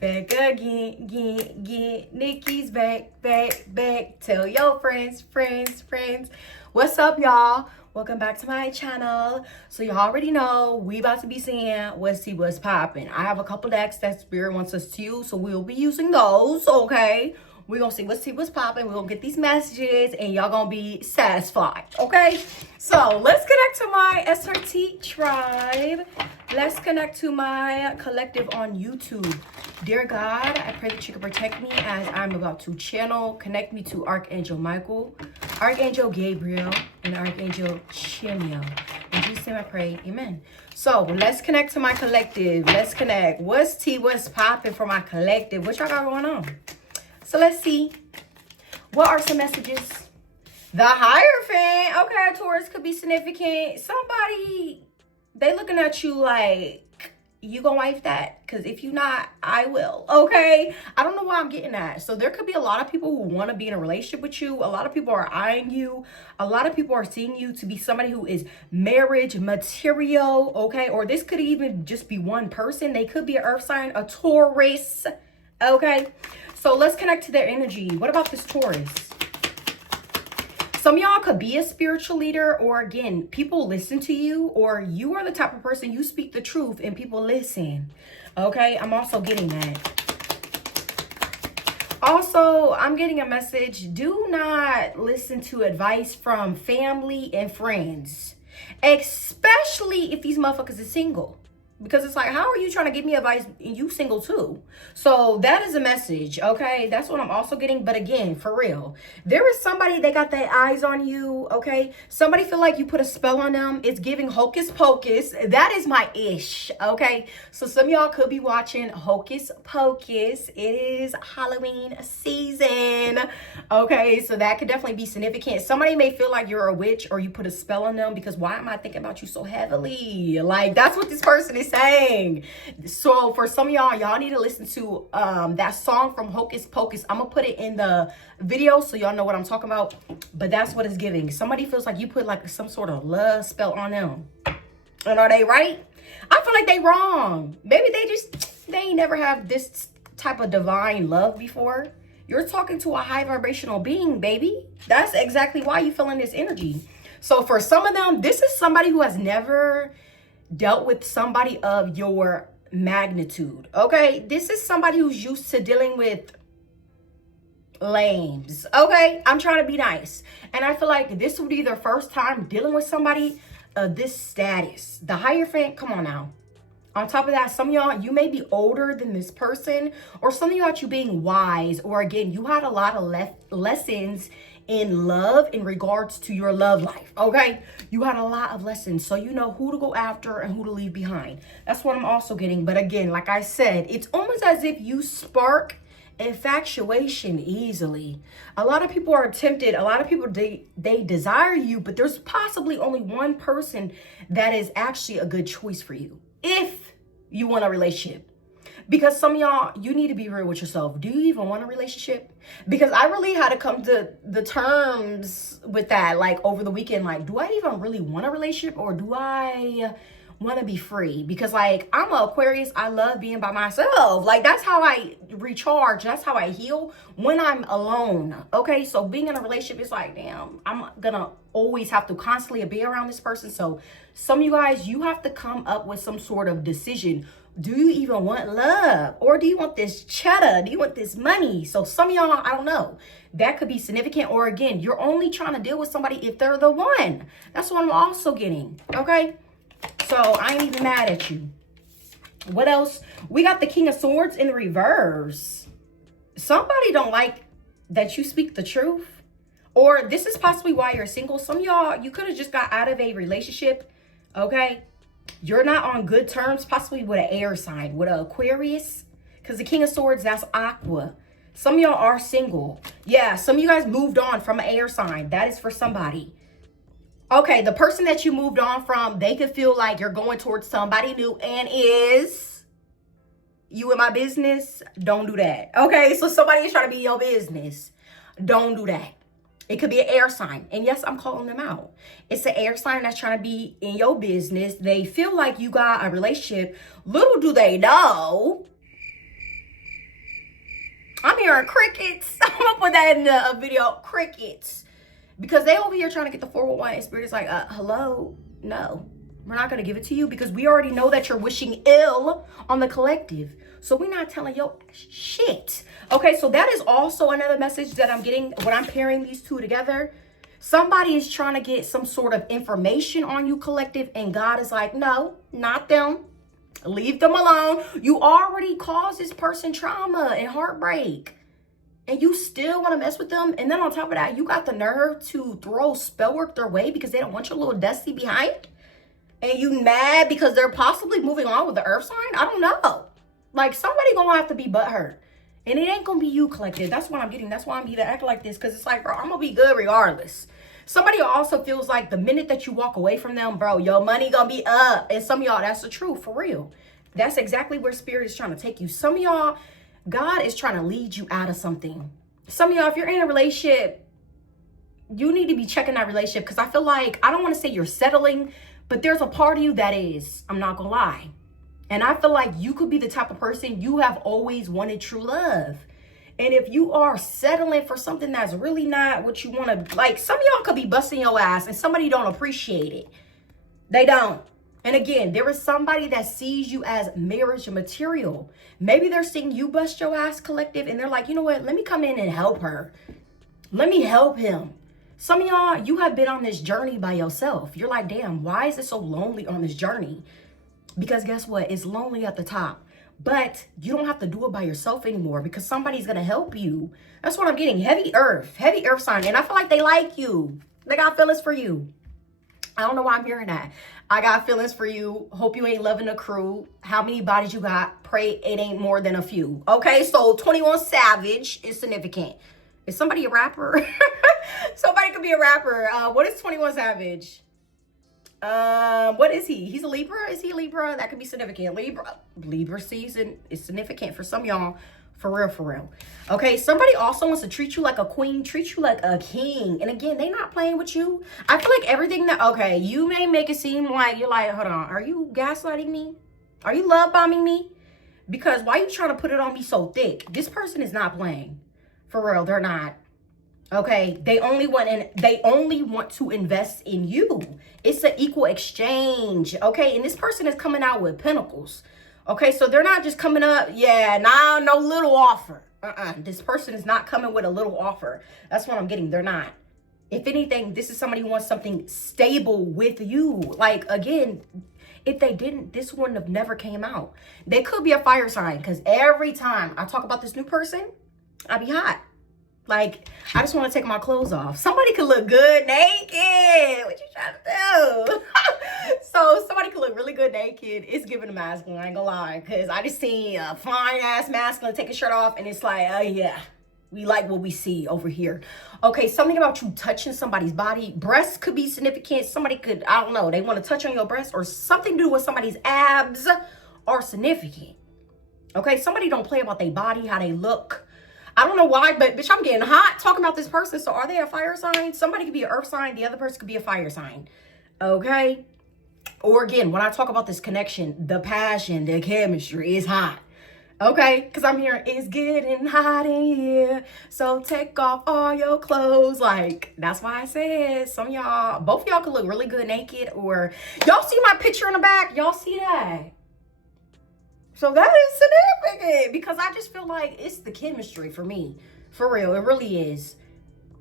back again, again. Nikki's back. Tell your friends. What's up, y'all? Welcome back to my channel. So you already know we about to be seeing what's popping. I have a couple decks that Spirit wants us to use, so we'll be using those, okay? We're gonna see what's popping. We're gonna get these messages and y'all gonna be satisfied, okay? So let's connect to my SRT tribe. Let's connect to my collective on YouTube. Dear God, I pray that you can protect me as I'm about to connect me to Archangel Michael, Archangel Gabriel, and Archangel Chemiel. In Jesus' name I pray, amen. So let's connect to my collective. Let's connect. What's popping for my collective? What y'all got going on? So let's see. What are some messages? The Hierophant. Okay, Taurus could be significant. Somebody, they looking at you like, you gonna wife that? Because if you not, I will. Okay? I don't know why I'm getting that. So there could be a lot of people who want to be in a relationship with you. A lot of people are eyeing you. A lot of people are seeing you to be somebody who is marriage material. Okay? Or this could even just be one person. They could be an earth sign, a Taurus. Okay? So let's connect to their energy. What about this Taurus? Some of y'all could be a spiritual leader, or again, people listen to you, or you are the type of person, you speak the truth and people listen. Okay, I'm also getting that. Also, I'm getting a message. Do not listen to advice from family and friends, especially if these motherfuckers are single. Because it's like, how are you trying to give me advice and you single too? So that is a message, okay? That's what I'm also getting. But again, for real, there is somebody, they got their eyes on you, okay? Somebody feel like you put a spell on them. It's giving hocus pocus. That is my ish, okay? So some of y'all could be watching Hocus Pocus. It is Halloween season, okay? So that could definitely be significant. Somebody may feel like you're a witch or you put a spell on them because why am I thinking about you so heavily? Like, that's what this person is saying. So for some of y'all need to listen to that song from Hocus Pocus. I'm gonna put it in the video so y'all know what I'm talking about, but that's what it's giving. Somebody feels like you put like some sort of love spell on them, and are they right? I feel like they wrong. Maybe they ain't never have this type of divine love before. You're talking to a high vibrational being, baby. That's exactly why you feeling this energy. So for some of them, this is somebody who has never dealt with somebody of your magnitude, okay? This is somebody who's used to dealing with lames, okay? I'm trying to be nice. And I feel like this would be their first time dealing with somebody of this status. The Hierophant, come on now. On top of that, some of y'all, you may be older than this person, or some of y'all, you being wise, or again, you had a lot of lessons in love in regards to your love life, okay? You had a lot of lessons, so you know who to go after and who to leave behind. That's what I'm also getting. But again, like I said, it's almost as if you spark infatuation easily. A lot of people are tempted. A lot of people, they desire you, but there's possibly only one person that is actually a good choice for you if you want a relationship. Because some of y'all, you need to be real with yourself. Do you even want a relationship? Because I really had to come to the terms with that, like over the weekend. Like, do I even really want a relationship, or do I want to be free? Because like, I'm an Aquarius. I love being by myself. Like, that's how I recharge. That's how I heal, when I'm alone. Okay, so being in a relationship is like, damn, I'm gonna always have to constantly be around this person. So some of you guys, you have to come up with some sort of decision. Do you even want love? Or do you want this cheddar? Do you want this money? So some of y'all, I don't know. That could be significant. Or again, you're only trying to deal with somebody if they're the one. That's what I'm also getting. Okay? So I ain't even mad at you. What else? We got the King of Swords in the reverse. Somebody don't like that you speak the truth. Or this is possibly why you're single. Some of y'all, you could have just got out of a relationship. Okay? You're not on good terms, possibly with an air sign, with an Aquarius. Because the King of Swords, that's aqua. Some of y'all are single. Yeah, some of you guys moved on from an air sign. That is for somebody. Okay, the person that you moved on from, they could feel like you're going towards somebody new and is you in my business. Don't do that. Okay, so somebody is trying to be in your business. Don't do that. It could be an air sign. And yes, I'm calling them out. It's an air sign that's trying to be in your business. They feel like you got a relationship. Little do they know, I'm hearing crickets. I'm gonna put that in the video, crickets. Because they over here trying to get the 411 and Spirit is like, hello, no. We're not gonna give it to you because we already know that you're wishing ill on the collective. So we're not telling yo shit. Okay, so that is also another message that I'm getting when I'm pairing these two together. Somebody is trying to get some sort of information on you, collective, and God is like, no, not them. Leave them alone. You already caused this person trauma and heartbreak, and you still want to mess with them. And then on top of that, you got the nerve to throw spell work their way because they don't want your little dusty behind. And you mad because they're possibly moving on with the earth sign? I don't know. Like, somebody gonna have to be butthurt. And it ain't gonna be you, collective. That's what I'm getting. That's why I'm even acting like this. Because it's like, bro, I'm gonna be good regardless. Somebody also feels like the minute that you walk away from them, bro, your money gonna be up. And some of y'all, that's the truth, for real. That's exactly where Spirit is trying to take you. Some of y'all, God is trying to lead you out of something. Some of y'all, if you're in a relationship, you need to be checking that relationship. Because I feel like, I don't want to say you're settling, but there's a part of you that is. I'm not gonna lie. And I feel like you could be the type of person you have always wanted true love. And if you are settling for something that's really not what you want to, like, some of y'all could be busting your ass and somebody don't appreciate it. They don't. And again, there is somebody that sees you as marriage material. Maybe they're seeing you bust your ass, collective, and they're like, you know what? Let me come in and help her. Let me help him. Some of y'all, you have been on this journey by yourself. You're like, damn, why is it so lonely on this journey? Because guess what? It's lonely at the top. But you don't have to do it by yourself anymore because somebody's going to help you. That's what I'm getting. Heavy earth sign. And I feel like they like you. They got feelings for you. I don't know why I'm hearing that. I got feelings for you. Hope you ain't loving the crew. How many bodies you got? Pray it ain't more than a few. Okay, so 21 Savage is significant. Is somebody a rapper? Somebody could be a rapper. What is 21 Savage? What is he? He's a Libra? Is he a Libra? That could be significant. Libra season is significant for some of y'all. For real. Okay, somebody also wants to treat you like a queen, treat you like a king. And again, they not playing with you. I feel like everything that, okay, you may make it seem like you're like, hold on, are you gaslighting me? Are you love bombing me? Because why you trying to put it on me so thick? This person is not playing. For real, they're not. Okay, they only want to invest in you. It's an equal exchange. Okay, and this person is coming out with pentacles. Okay, so they're not just coming up, yeah, nah, no little offer. This person is not coming with a little offer. That's what I'm getting. They're not. If anything, this is somebody who wants something stable with you. Like, again, if they didn't, this wouldn't have never came out. They could be a fire sign because every time I talk about this new person, I be hot. Like, I just want to take my clothes off. Somebody could look good naked. What you trying to do? So somebody could look really good naked. It's giving a masculine, I ain't gonna lie. Because I just seen a fine-ass masculine take his shirt off. And it's like, oh, yeah. We like what we see over here. Okay, something about you touching somebody's body. Breasts could be significant. Somebody could, I don't know, they want to touch on your breast. Or something to do with somebody's abs are significant. Okay, somebody don't play about their body, how they look. I don't know why, but bitch, I'm getting hot talking about this person. So are they a fire sign? Somebody could be an earth sign. The other person could be a fire sign. Okay? Or again, when I talk about this connection, the passion, the chemistry is hot. Okay? Because I'm hearing, it's getting hot in here. So take off all your clothes. Like, that's why I said some of y'all, both of y'all could look really good naked. Or y'all see my picture in the back? Y'all see that? So that is significant because I just feel like it's the chemistry for me. For real, it really is.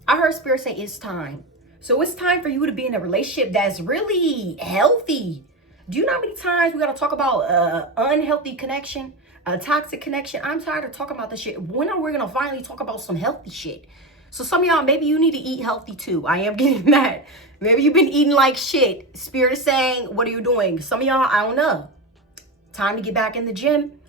I heard Spirit say it's time. So it's time for you to be in a relationship that's really healthy. Do you know how many times we got to talk about unhealthy connection, a toxic connection? I'm tired of talking about this shit. When are we going to finally talk about some healthy shit? So some of y'all, maybe you need to eat healthy too. I am getting that. Maybe you've been eating like shit. Spirit is saying, what are you doing? Some of y'all, I don't know. Time to get back in the gym.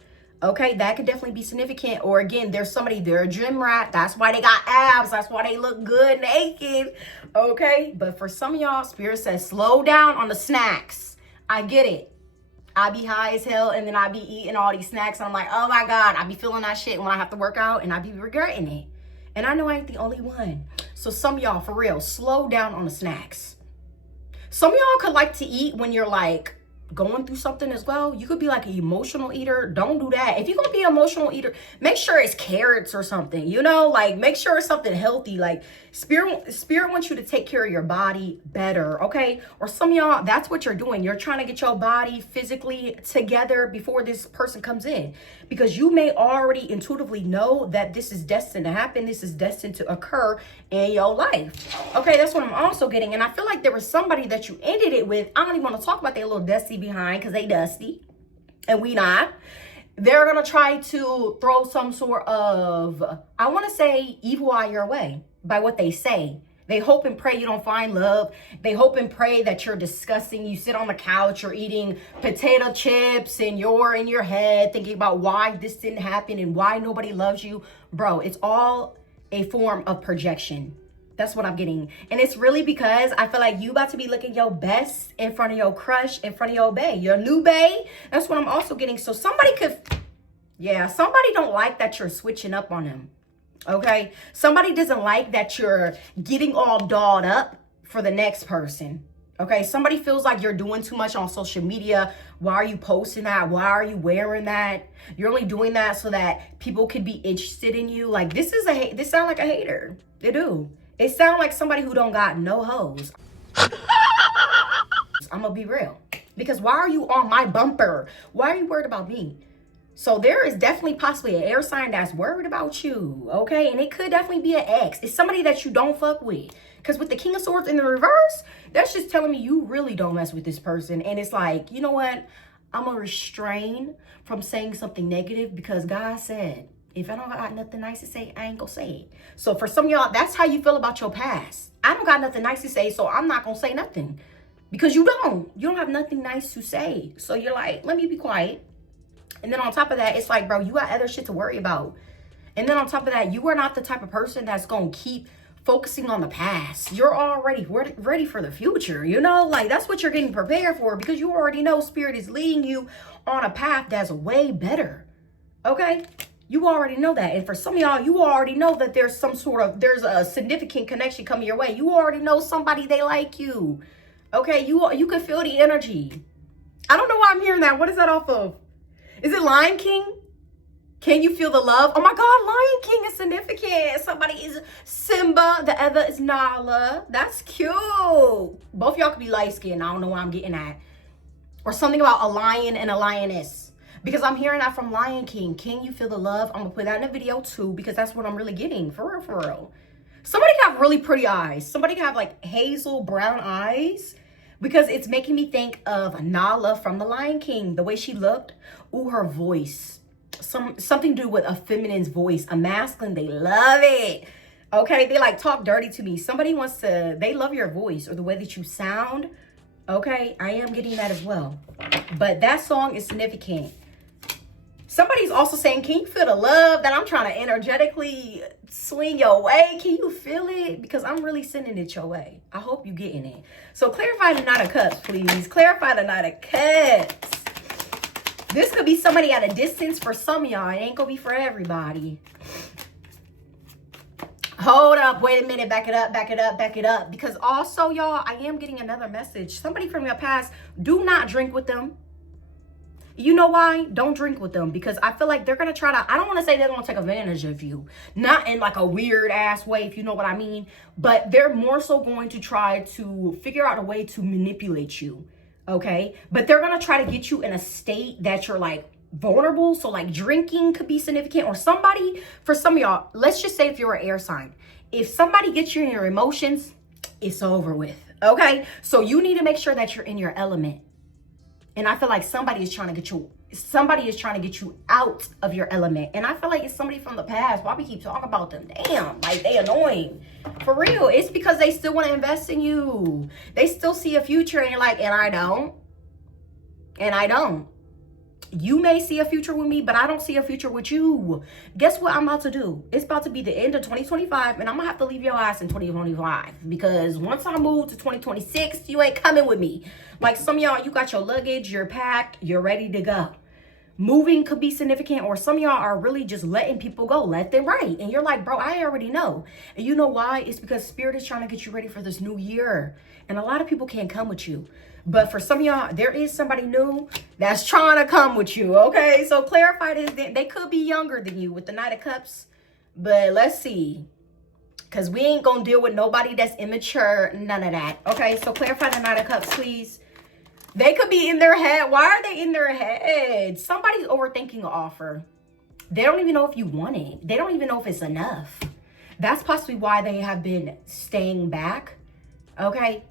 Okay, that could definitely be significant. Or again, there's somebody, they're a gym rat. That's why they got abs. That's why they look good naked. Okay, but for some of y'all, Spirit says slow down on the snacks. I get it. I be high as hell and then I be eating all these snacks. And I'm like, oh my God, I be feeling that shit when I have to work out and I be regretting it. And I know I ain't the only one. So some of y'all, for real, slow down on the snacks. Some of y'all could like to eat when you're like going through something as well. You could be like an emotional eater. Don't do that. If you're gonna be an emotional eater, make sure it's carrots or something, you know, like make sure it's something healthy. Like spirit wants you to take care of your body better, okay? Or some of y'all, that's what you're doing. You're trying to get your body physically together before this person comes in, because you may already intuitively know that this is destined to happen. This is destined to occur in your life. Okay, that's what I'm also getting. And I feel like there was somebody that you ended it with. I don't even want to talk about their little dusty behind, because they dusty and we not. They're going to try to throw some sort of, I want to say, evil eye your way by what they say. They hope and pray you don't find love. They hope and pray that you're disgusting. You sit on the couch, you're eating potato chips, and you're in your head thinking about why this didn't happen and why nobody loves you. Bro, it's all a form of projection. That's what I'm getting. And it's really because I feel like you about to be looking your best in front of your crush, in front of your bae, your new bae. That's what I'm also getting. So somebody somebody don't like that you're switching up on them. Okay? Somebody doesn't like that you're getting all dolled up for the next person. Okay? Somebody feels like you're doing too much on social media. Why are you posting that? Why are you wearing that? You're only doing that so that people could be interested in you. Like, this sound like a hater. They do. It sounds like somebody who don't got no hoes. I'm gonna be real. Because why are you on my bumper? Why are you worried about me? So there is definitely possibly an air sign that's worried about you, okay? And it could definitely be an ex. It's somebody that you don't fuck with. Because with the King of Swords in the reverse, that's just telling me you really don't mess with this person. And it's like, you know what? I'm gonna restrain from saying something negative, because God said, if I don't got nothing nice to say, I ain't gonna say it. So for some of y'all, that's how you feel about your past. I don't got nothing nice to say, so I'm not gonna say nothing. Because you don't have nothing nice to say. So you're like, let me be quiet. And then on top of that, it's like, bro, you got other shit to worry about. And then on top of that, you are not the type of person that's gonna keep focusing on the past. You're already ready for the future, you know? Like, that's what you're getting prepared for, because you already know Spirit is leading you on a path that's way better, okay? You already know that. And for some of y'all, you already know that there's a significant connection coming your way. You already know somebody, they like you. Okay, you can feel the energy. I don't know why I'm hearing that. What is that off of? Is it Lion King? Can you feel the love? Oh my God, Lion King is significant. Somebody is Simba, the other is Nala. That's cute. Both y'all could be light skinned. I don't know why I'm getting that. Or something about a lion and a lioness. Because I'm hearing that from Lion King. Can you feel the love? I'm going to put that in a video too, because that's what I'm really getting. For real, for real. Somebody got really pretty eyes. Somebody got like hazel brown eyes. Because it's making me think of Nala from the Lion King. The way she looked. Ooh, her voice. Something to do with a feminine's voice. A masculine, they love it. Okay, they like talk dirty to me. They love your voice or the way that you sound. Okay, I am getting that as well. But that song is significant. Somebody's also saying, can you feel the love that I'm trying to energetically swing your way? Can you feel it? Because I'm really sending it your way. I hope you're getting it. So clarify the Knight of Cups, please. Clarify the Knight of Cups. This could be somebody at a distance for some of y'all. It ain't going to be for everybody. Hold up. Wait a minute. Back it up. Back it up. Back it up. Because also, y'all, I am getting another message. Somebody from your past, do not drink with them. You know why? Don't drink with them, because I feel like they're going to try to, I don't want to say they're going to take advantage of you. Not in like a weird ass way, if you know what I mean. But they're more so going to try to figure out a way to manipulate you. Okay? But they're going to try to get you in a state that you're like vulnerable. So like drinking could be significant, or somebody, for some of y'all, let's just say if you're an air sign, if somebody gets you in your emotions, it's over with. Okay? So you need to make sure that you're in your element. And I feel like somebody is trying to get you out of your element. And I feel like it's somebody from the past. Why we keep talking about them? Damn, like they annoying. For real. It's because they still want to invest in you. They still see a future, and you're like, and I don't. And I don't. You may see a future with me, but I don't see a future with you. Guess what I'm about to do? It's about to be the end of 2025, and I'm going to have to leave your ass in 2025. Because once I move to 2026, you ain't coming with me. Like some of y'all, you got your luggage, you're packed, you're ready to go. Moving could be significant, or some of y'all are really just letting people go left and right. And you're like, bro, I already know. And you know why? It's because Spirit is trying to get you ready for this new year. And a lot of people can't come with you. But for some of y'all, there is somebody new that's trying to come with you, okay? So clarify this. They could be younger than you with the Knight of Cups. But let's see. Because we ain't going to deal with nobody that's immature. None of that. Okay, so clarify the Knight of Cups, please. They could be in their head. Why are they in their head? Somebody's overthinking an offer. They don't even know if you want it. They don't even know if it's enough. That's possibly why they have been staying back. Okay?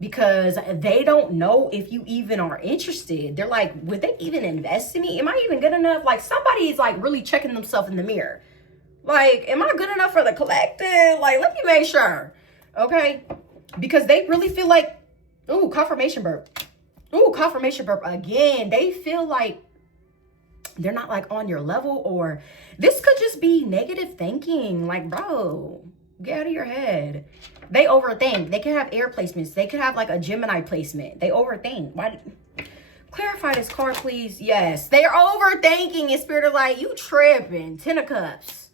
Because they don't know if you even are interested. They're like, would they even invest in me? Am I even good enough? Like, somebody's like really checking themselves in the mirror. Like, am I good enough for the collective? Like, let me make sure. Okay? Because they really feel like, ooh, confirmation burp. Ooh, confirmation burp again. They feel like they're not like on your level, or this could just be negative thinking. Like, bro, get out of your head. They overthink. They can have air placements. They could have like a Gemini placement. They overthink. Why? Clarify this card, please. Yes, they are overthinking. And Spirit is like, you tripping. 10 of Cups.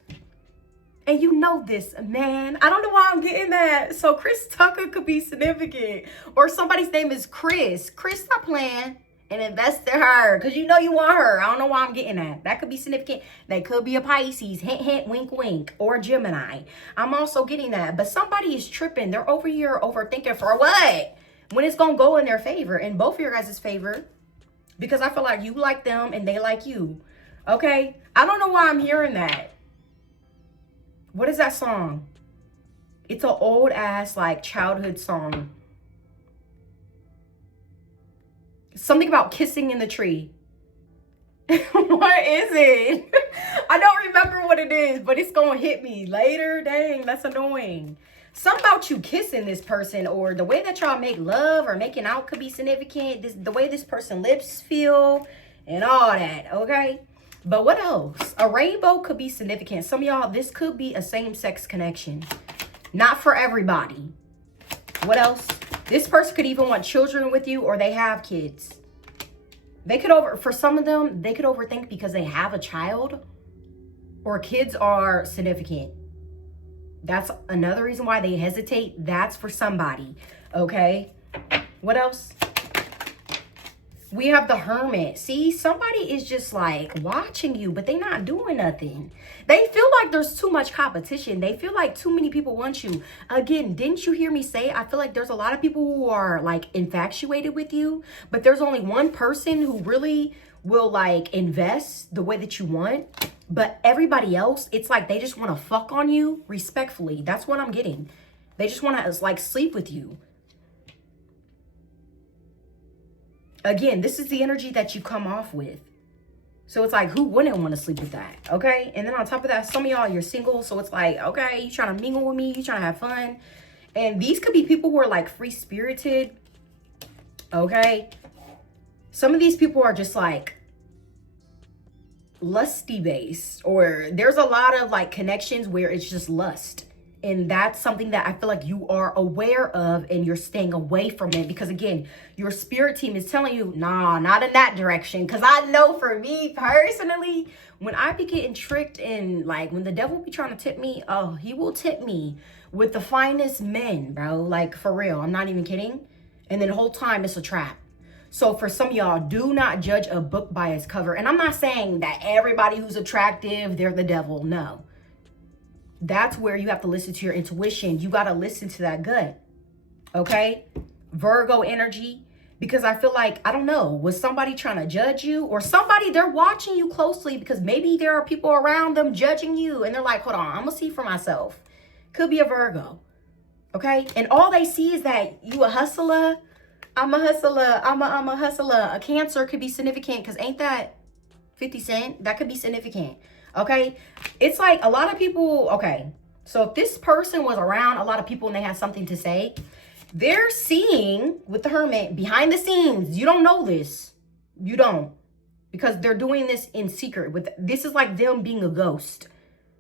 And you know this, man. I don't know why I'm getting that. So Chris Tucker could be significant. Or somebody's name is Chris. Chris, stop playing and invest in her. Because you know you want her. I don't know why I'm getting that. That could be significant. They could be a Pisces. Hint, hint, wink, wink. Or Gemini. I'm also getting that. But somebody is tripping. They're over here overthinking for what? When it's going to go in their favor. In both of your guys' favor. Because I feel like you like them and they like you. Okay? I don't know why I'm hearing that. What is that song? It's an old ass like childhood song. Something about kissing in the tree. What is it? I don't remember what it is, but it's gonna hit me later. Dang, that's annoying. Something about you kissing this person, or the way that y'all make love or making out could be significant. The way this person's lips feel and all that, okay? But what else? A rainbow could be significant. Some of y'all, this could be a same-sex connection. Not for everybody. What else? This person could even want children with you, or they have kids. They could for some of them, they could overthink because they have a child, or kids are significant. That's another reason why they hesitate. That's for somebody. Okay? What else? We have the Hermit. See, somebody is just like watching you, but they not doing nothing. They feel like there's too much competition. They feel like too many people want you. Again, didn't you hear me say, I feel like there's a lot of people who are like infatuated with you, but there's only one person who really will like invest the way that you want. But everybody else, it's like they just want to fuck on you respectfully. That's what I'm getting. They just want to like sleep with you. Again, this is the energy that you come off with. So it's like, who wouldn't want to sleep with that? Okay. And then on top of that, some of y'all, you're single. So it's like, okay, you trying to mingle with me. You trying to have fun. And these could be people who are like free-spirited. Okay. Some of these people are just like lusty based, or there's a lot of like connections where it's just lust. And that's something that I feel like you are aware of and you're staying away from it. Because again, your spirit team is telling you, nah, not in that direction. Because I know for me personally, when I be getting tricked and like when the devil be trying to tip me, oh, he will tip me with the finest men, bro. Like for real, I'm not even kidding. And then the whole time it's a trap. So for some of y'all, do not judge a book by its cover. And I'm not saying that everybody who's attractive, they're the devil. No. That's where you have to listen to your intuition. You got to listen to that gut. Okay? Virgo energy. Because I feel like, I don't know, was somebody trying to judge you? Or somebody, they're watching you closely because maybe there are people around them judging you. And they're like, hold on, I'm going to see for myself. Could be a Virgo. Okay? And all they see is that you a hustler. I'm a hustler. I'm a hustler. A Cancer could be significant because ain't that 50 Cent? That could be significant. Okay, it's like a lot of people. Okay, so if this person was around a lot of people and they had something to say, they're seeing with the Hermit behind the scenes. You don't know this. You don't, because they're doing this in secret. This is like them being a ghost,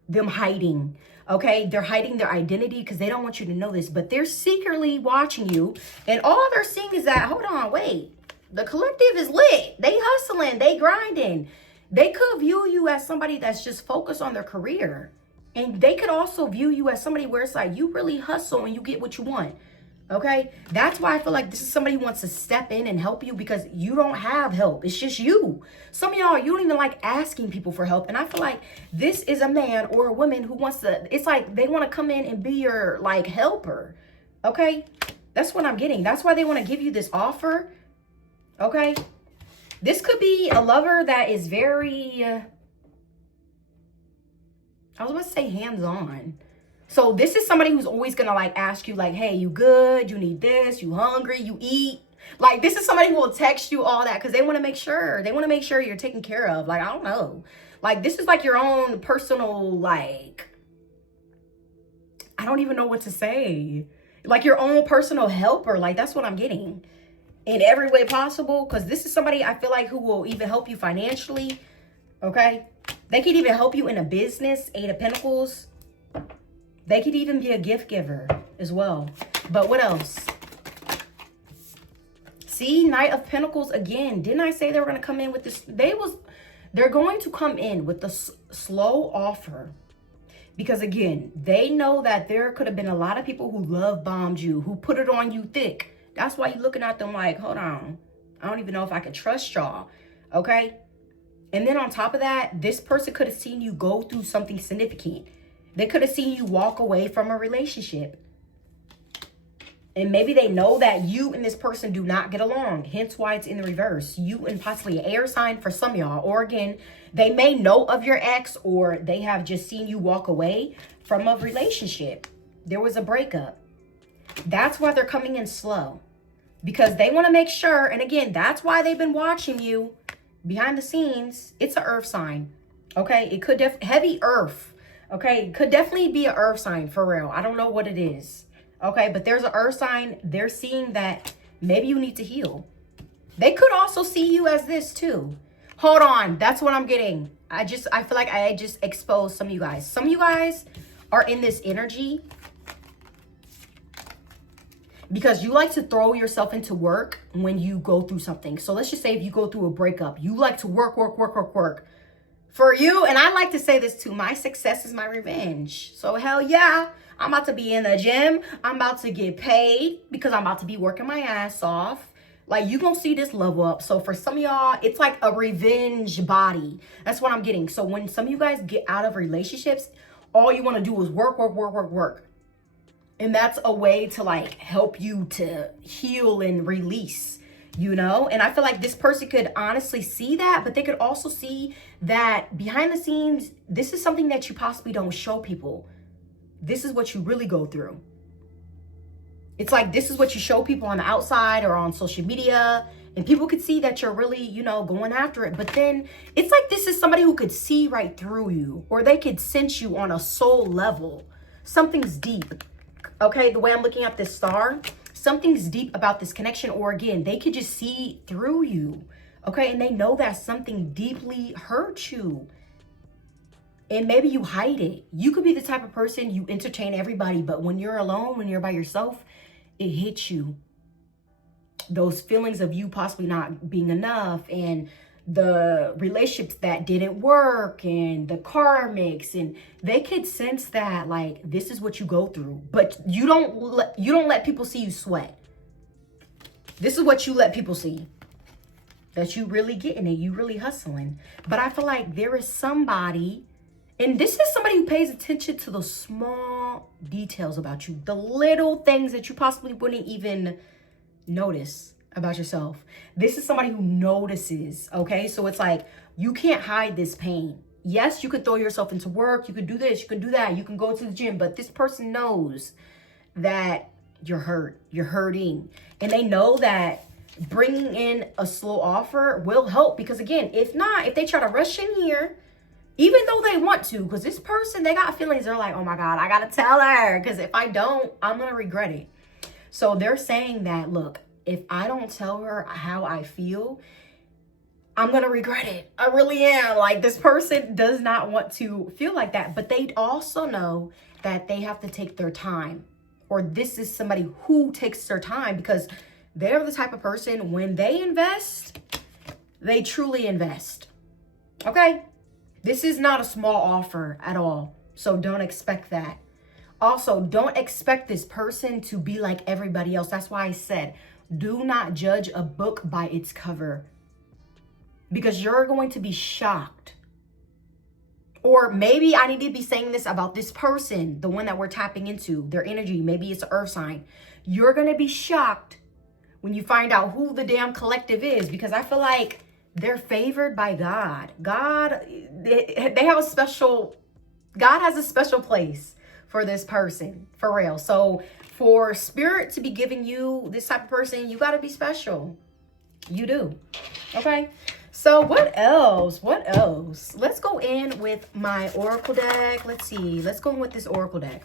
them hiding. Okay, they're hiding their identity because they don't want you to know this, but they're secretly watching you, and all they're seeing is that, hold on, wait, the collective is lit. They hustling, they grinding. They could view you as somebody that's just focused on their career. And they could also view you as somebody where it's like you really hustle and you get what you want. Okay, that's why I feel like this is somebody who wants to step in and help you because you don't have help. It's just you. Some of y'all, you don't even like asking people for help. And I feel like this is a man or a woman who wants to, it's like they want to come in and be your like helper. Okay, that's what I'm getting. That's why they want to give you this offer. Okay, this could be a lover that is very, I was about to say hands-on. So this is somebody who's always going to like ask you like, hey, you good? You need this? You hungry? You eat? Like this is somebody who will text you all that because they want to make sure. They want to make sure you're taken care of. Like, I don't know. Like this is like your own personal, like, I don't even know what to say. Like your own personal helper. Like that's what I'm getting in every way possible. Because this is somebody I feel like who will even help you financially. Okay. They could even help you in a business. 8 of Pentacles. They could even be a gift giver as well. But what else? See, Knight of Pentacles again. Didn't I say they were going to come in with this? They're going to come in with the slow offer. Because again, they know that there could have been a lot of people who love bombed you, who put it on you thick. That's why you're looking at them like, hold on. I don't even know if I could trust y'all. Okay? And then on top of that, this person could have seen you go through something significant. They could have seen you walk away from a relationship. And maybe they know that you and this person do not get along. Hence why it's in the reverse. You and possibly an air sign for some of y'all. Or again, they may know of your ex or they have just seen you walk away from a relationship. There was a breakup. That's why they're coming in slow. Because they want to make sure. And again, that's why they've been watching you behind the scenes. It's an earth sign. Okay? It could heavy earth. Okay, could definitely be an earth sign for real. I don't know what it is. Okay, but there's an earth sign. They're seeing that maybe you need to heal. They could also see you as this too. Hold on, that's what I'm getting. I feel like I just exposed some of you guys. Some of you guys are in this energy because you like to throw yourself into work when you go through something. So let's just say if you go through a breakup, you like to work. For you, and I like to say this too, my success is my revenge. So hell yeah, I'm about to be in the gym. I'm about to get paid because I'm about to be working my ass off. Like you gonna see this level up. So for some of y'all, it's like a revenge body. That's what I'm getting. So when some of you guys get out of relationships, all you want to do is work. And that's a way to like help you to heal and release. You know, and I feel like this person could honestly see that, but they could also see that behind the scenes, this is something that you possibly don't show people. This is what you really go through. It's like, this is what you show people on the outside or on social media, and people could see that you're really, you know, going after it. But then it's like, this is somebody who could see right through you, or they could sense you on a soul level. Something's deep. Okay, the way I'm looking at this star, something's deep about this connection, or again, they could just see through you. Okay, and they know that something deeply hurt you. And maybe you hide it. You could be the type of person, you entertain everybody, but when you're alone, when you're by yourself, it hits you. Those feelings of you possibly not being enough, and the relationships that didn't work, and the karmics, and they could sense that like this is what you go through, but you don't let people see you sweat. This is what you let people see, that you really getting it, you really hustling. But I feel like there is somebody, and this is somebody who pays attention to the small details about you, the little things that you possibly wouldn't even notice about yourself. This is somebody who notices. Okay, so it's like you can't hide this pain. Yes, you could throw yourself into work, you could do this, you can do that, you can go to the gym, but this person knows that you're hurt, you're hurting, and they know that bringing in a slow offer will help. Because again, if they try to rush in here, even though they want to, because this person, they got feelings, they're like, oh my God, I gotta tell her, because if I don't, I'm gonna regret it. So they're saying that, look, if I don't tell her how I feel, I'm going to regret it. I really am. Like, this person does not want to feel like that. But they also know that they have to take their time. Or this is somebody who takes their time, because they're the type of person, when they invest, they truly invest. Okay? This is not a small offer at all. So don't expect that. Also, don't expect this person to be like everybody else. That's why I said, do not judge a book by its cover, because you're going to be shocked. Or maybe I need to be saying this about this person, the one that we're tapping into, their energy. Maybe it's an earth sign. You're going to be shocked when you find out who the damn collective is, because I feel like they're favored by God. They have a special, God has a special place for this person, for real. So for spirit to be giving you this type of person, you got to be special. You do. Okay. So what else? What else? Let's go in with my oracle deck. Let's see. Let's go in with this oracle deck.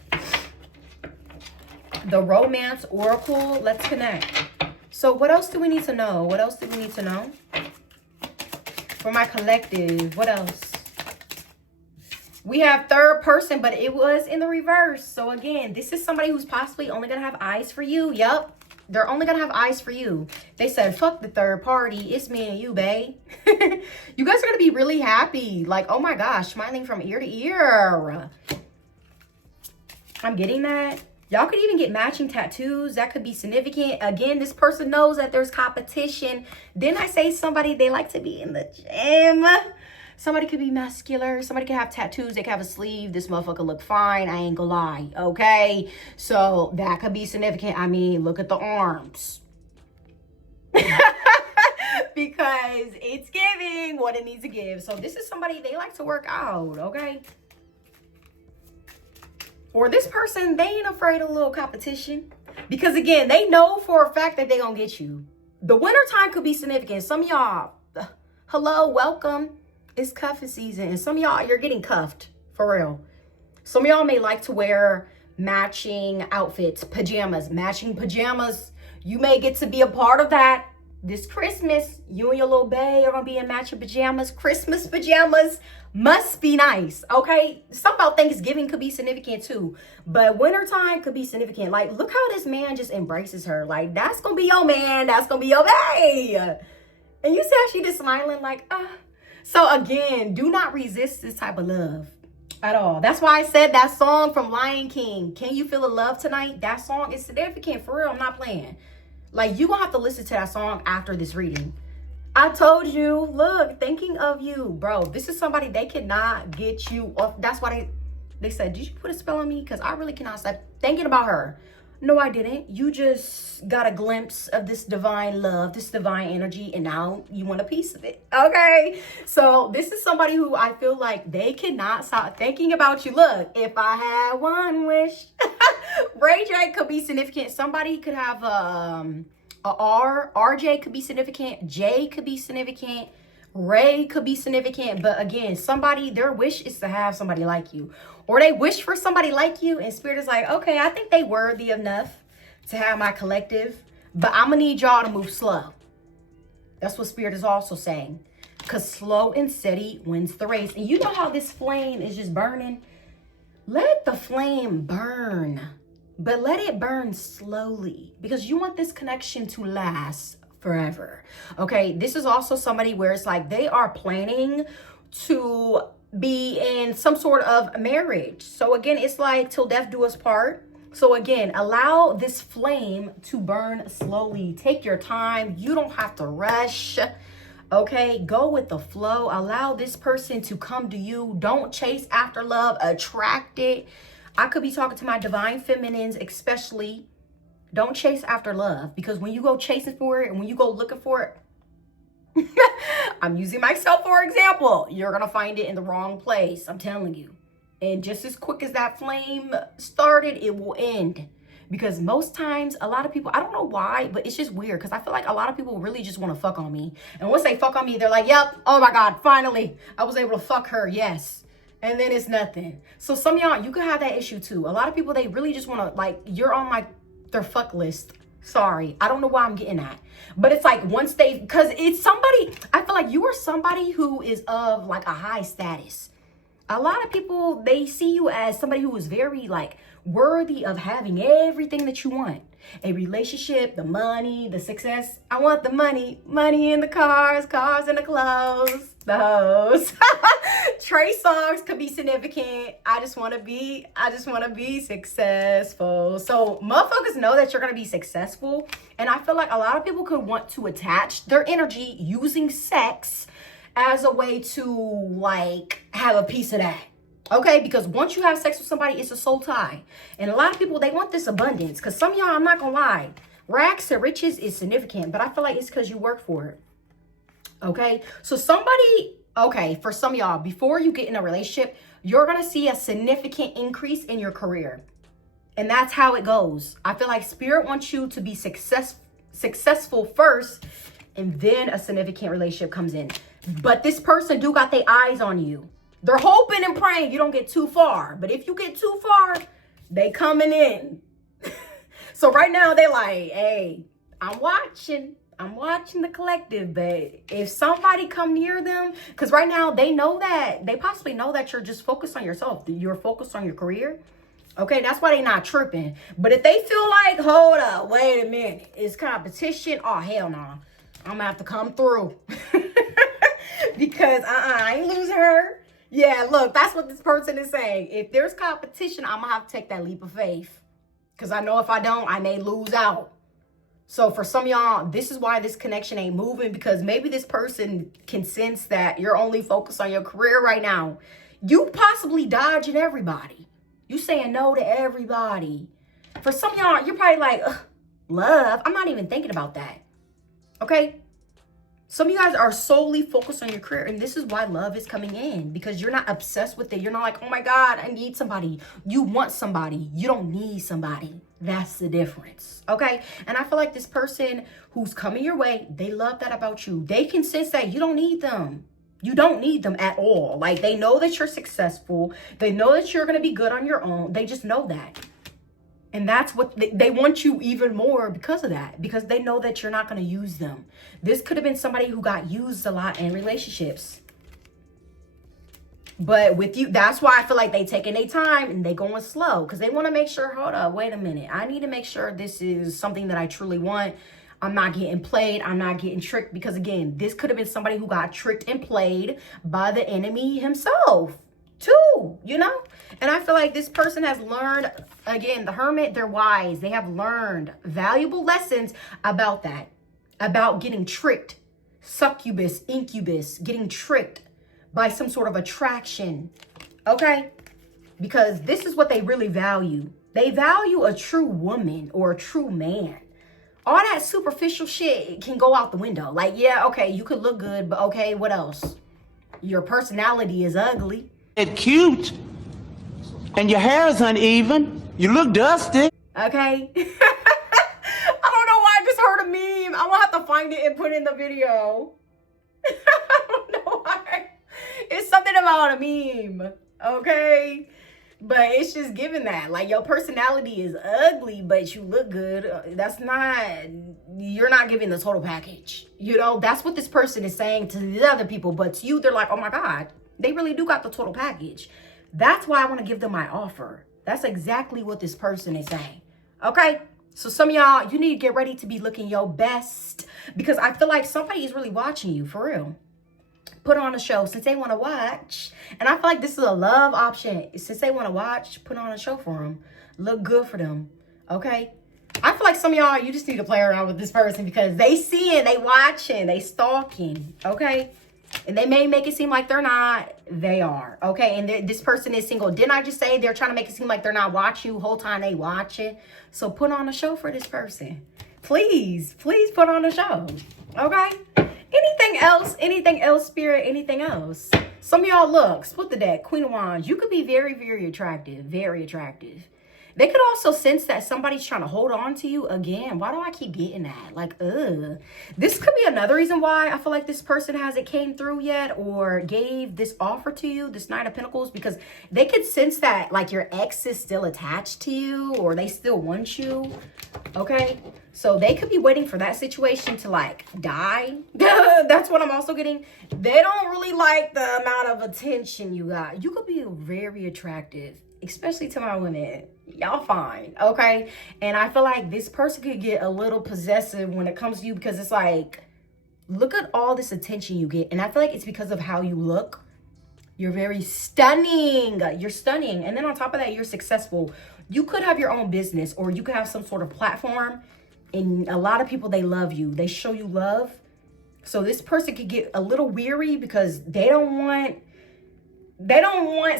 The romance oracle. Let's connect. So what else do we need to know? What else do we need to know? For my collective, what else? We have third person, but it was in the reverse. So again, this is somebody who's possibly only going to have eyes for you. Yep. They're only going to have eyes for you. They said, fuck the third party. It's me and you, babe. You guys are going to be really happy. Like, oh my gosh, smiling from ear to ear. I'm getting that. Y'all could even get matching tattoos. That could be significant. Again, this person knows that there's competition. Didn't I say somebody, they like to be in the gym? Somebody could be muscular. Somebody could have tattoos. They could have a sleeve. This motherfucker look fine. I ain't gonna lie. Okay? So that could be significant. I mean, look at the arms. Because it's giving what it needs to give. So this is somebody, they like to work out. Okay? Or this person, they ain't afraid of a little competition. Because again, they know for a fact that they gonna get you. The winter time could be significant. Some of y'all, hello, welcome. It's cuffing season. And some of y'all, you're getting cuffed. For real. Some of y'all may like to wear matching outfits, pajamas, matching pajamas. You may get to be a part of that this Christmas. You and your little bae are going to be in matching pajamas. Christmas pajamas must be nice. Okay? Something about Thanksgiving could be significant too. But wintertime could be significant. Like, look how this man just embraces her. Like, that's going to be your man. That's going to be your bae. And you see how she just smiling like, So again, do not resist this type of love at all. That's why I said that song from Lion King, Can You Feel the Love Tonight? That song is significant, for real. I'm not playing. Like, you gonna have to listen to that song after this reading. I told you, look, thinking of you, bro. This is somebody, they cannot get you off. That's why they said, did you put a spell on me? Because I really cannot stop thinking about her. No, I didn't. You just got a glimpse of this divine love, this divine energy, and now you want a piece of it. Okay? So this is somebody who I feel like they cannot stop thinking about you. Look, if I had one wish. Ray J could be significant. Somebody could have a R. RJ could be significant. J could be significant. Ray could be significant. But again, somebody, their wish is to have somebody like you. Or they wish for somebody like you, and spirit is like, okay, I think they worthy enough to have my collective, but I'm gonna need y'all to move slow. That's what spirit is also saying, because slow and steady wins the race. And you know how this flame is just burning? Let the flame burn, but let it burn slowly, because you want this connection to last forever. Okay, this is also somebody where it's like they are planning to be in some sort of marriage. So again, it's like till death do us part. So again, allow this flame to burn slowly. Take your time. You don't have to rush. Okay, go with the flow. Allow this person to come to you. Don't chase after love. Attract it. I could be talking to my divine feminines, especially. Don't chase after love, because when you go chasing for it and when you go looking for it, I'm using myself for example, you're gonna find it in the wrong place. I'm telling you. And just as quick as that flame started, it will end. Because most times, a lot of people, I don't know why, but it's just weird, because I feel like a lot of people really just want to fuck on me. And once they fuck on me, they're like, yep, oh my God, finally, I was able to fuck her, yes. And then it's nothing. So some of y'all, you could have that issue too. A lot of people, they really just want to, like, you're on like their fuck list. Sorry, I don't know why I'm getting that. But it's like once they, because it's somebody, I feel like you are somebody who is of like a high status. A lot of people, they see you as somebody who is very like worthy of having everything that you want. A relationship, the money, the success. I want the money, money in the cars, cars in the clothes, the hoes. Trey songs could be significant. I just want to be successful. So motherfuckers know that you're going to be successful. And I feel like a lot of people could want to attach their energy using sex as a way to like have a piece of that. Okay, because once you have sex with somebody, it's a soul tie. And a lot of people, they want this abundance. Because some of y'all, I'm not going to lie, rags to riches is significant. But I feel like it's because you work for it. Okay, so for some of y'all, before you get in a relationship, you're going to see a significant increase in your career. And that's how it goes. I feel like spirit wants you to be successful first. And then a significant relationship comes in. But this person do got their eyes on you. They're hoping and praying you don't get too far. But if you get too far, they coming in. So right now they're like, hey, I'm watching the collective. But if somebody come near them, because right now they possibly know that you're just focused on yourself. You're focused on your career. Okay, that's why they're not tripping. But if they feel like, hold up, wait a minute, it's competition. Oh, hell no. I'm going to have to come through. Because I ain't losing her. Yeah, look, that's what this person is saying. If there's competition, I'm going to have to take that leap of faith. Because I know if I don't, I may lose out. So for some of y'all, this is why this connection ain't moving. Because maybe this person can sense that you're only focused on your career right now. You possibly dodging everybody. You saying no to everybody. For some of y'all, you're probably like, love. I'm not even thinking about that. Okay? Some of you guys are solely focused on your career, and this is why love is coming in, because you're not obsessed with it. You're not like, oh my God, I need somebody. You want somebody. You don't need somebody. That's the difference, okay? And I feel like this person who's coming your way, they love that about you. They can sense that you don't need them. You don't need them at all. Like, they know that you're successful. They know that you're going to be good on your own. They just know that. And that's what they want you even more because of that, because they know that you're not going to use them. This could have been somebody who got used a lot in relationships. But with you, that's why I feel like they taking their time and they going slow, because they want to make sure, hold up, wait a minute. I need to make sure this is something that I truly want. I'm not getting played. I'm not getting tricked, because again, this could have been somebody who got tricked and played by the enemy himself too, you know? And I feel like this person has learned, again, the hermit, they're wise. They have learned valuable lessons about that, about getting tricked, succubus, incubus, getting tricked by some sort of attraction, okay? Because this is what they really value. They value a true woman or a true man. All that superficial shit can go out the window. Like, yeah, okay, you could look good, but okay, what else? Your personality is ugly. It's cute, and your hair is uneven. You look dusty. Okay. I don't know why I just heard a meme. I'm gonna have to find it and put it in the video. I don't know why. It's something about a meme. Okay. But it's just given that. Like, your personality is ugly, but you look good. You're not giving the total package. You know, that's what this person is saying to the other people. But to you, they're like, oh my God, they really do got the total package. That's why I want to give them my offer. That's exactly what this person is saying. Okay? So some of y'all, you need to get ready to be looking your best, because I feel like somebody is really watching you, for real. Put on a show since they want to watch. And I feel like this is a love option. Since they want to watch, put on a show for them. Look good for them. Okay? I feel like some of y'all, you just need to play around with this person, because they seeing, they watching, they stalking. Okay? And they may make it seem like they're not. They are. Okay? And this person is single. Didn't I just say they're trying to make it seem like they're not watching you? Whole time they watching. So put on a show for this person. Please. Please put on a show. Okay? Anything else, spirit, anything else? Some of y'all, look, split the deck, Queen of Wands. You could be very, very attractive, very attractive. They could also sense that somebody's trying to hold on to you. Again, why do I keep getting that? Like, ugh. This could be another reason why I feel like this person hasn't came through yet or gave this offer to you, this Knight of Pentacles, because they could sense that, like, your ex is still attached to you or they still want you, okay? So they could be waiting for that situation to, like, die. That's what I'm also getting. They don't really like the amount of attention you got. You could be very attractive, especially to my women. Y'all fine, okay? And I feel like this person could get a little possessive when it comes to you, because it's like, look at all this attention you get. And I feel like it's because of how you look. You're very stunning. You're stunning. And then on top of that, you're successful. You could have your own business, or you could have some sort of platform. And a lot of people, they love you. They show you love. So this person could get a little weary because they don't want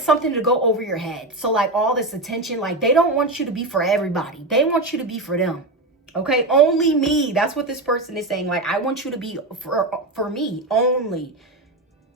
something to go over your head. So like all this attention, like they don't want you to be for everybody. They want you to be for them. Okay, only me. That's what this person is saying. Like, I want you to be for me only.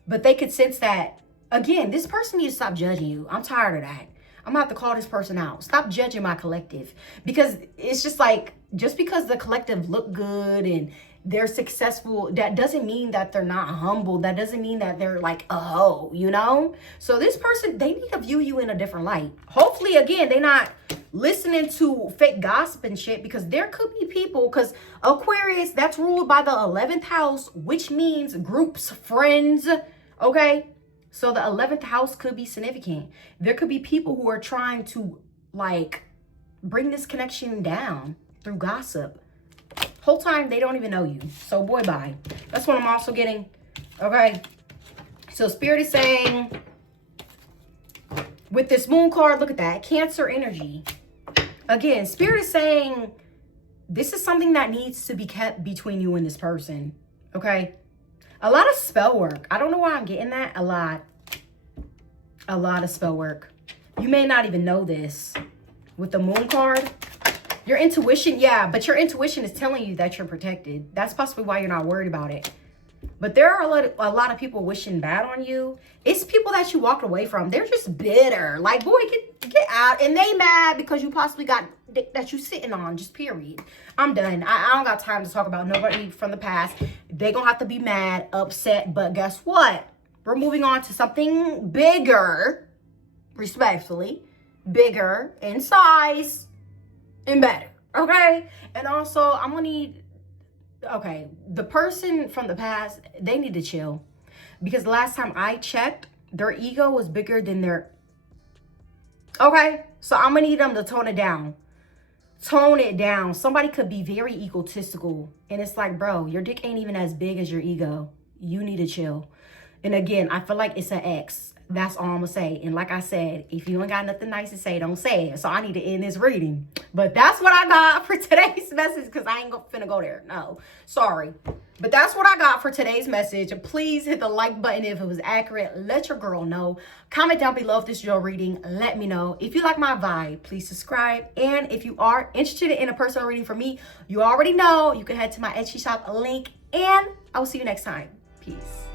But they could sense that. Again, this person needs to stop judging you. I'm tired of that. I'm gonna have to call this person out. Stop judging my collective. Because it's just like, just because the collective look good and they're successful, that doesn't mean that they're not humble. That doesn't mean that they're like a hoe, you know? So this person, they need to view you in a different light. Hopefully, again, they're not listening to fake gossip and shit, because there could be people, because Aquarius, that's ruled by the 11th house, which means groups, friends, okay? So the 11th house could be significant. There could be people who are trying to like bring this connection down through gossip. Whole time they don't even know you. So boy, bye. That's what I'm also getting. Okay. So Spirit is saying with this moon card, look at that. Cancer energy. Again, Spirit is saying this is something that needs to be kept between you and this person. Okay. A lot of spell work. I don't know why I'm getting that. A lot of spell work. You may not even know this. With the moon card, your intuition, yeah, but your intuition is telling you that you're protected. That's possibly why you're not worried about it. But there are a lot of people wishing bad on you. It's people that you walked away from. They're just bitter. Like, boy, get out. And they mad because you possibly got that you sitting on, just period. I'm done. I don't got time to talk about nobody from the past. They gonna have to be mad, upset. But guess what? We're moving on to something bigger, respectfully, bigger in size and better. Okay? And also, I'm gonna need, okay, the person from the past, they need to chill. Because last time I checked, their ego was bigger than their, okay? So I'm gonna need them to tone it down. Tone it down. Somebody could be very egotistical. And it's like, bro, your dick ain't even as big as your ego. You need to chill. And again, I feel like it's an X. That's all I'm gonna say. And like I said, if you ain't got nothing nice to say, don't say it. So I need to end this reading. But that's what I got for today's message, because I ain't finna go there. No, sorry. But that's what I got for today's message. Please hit the like button if it was accurate. Let your girl know. Comment down below if this is your reading. Let me know. If you like my vibe, please subscribe. And if you are interested in a personal reading from me, you already know you can head to my Etsy shop link. And I will see you next time. Peace.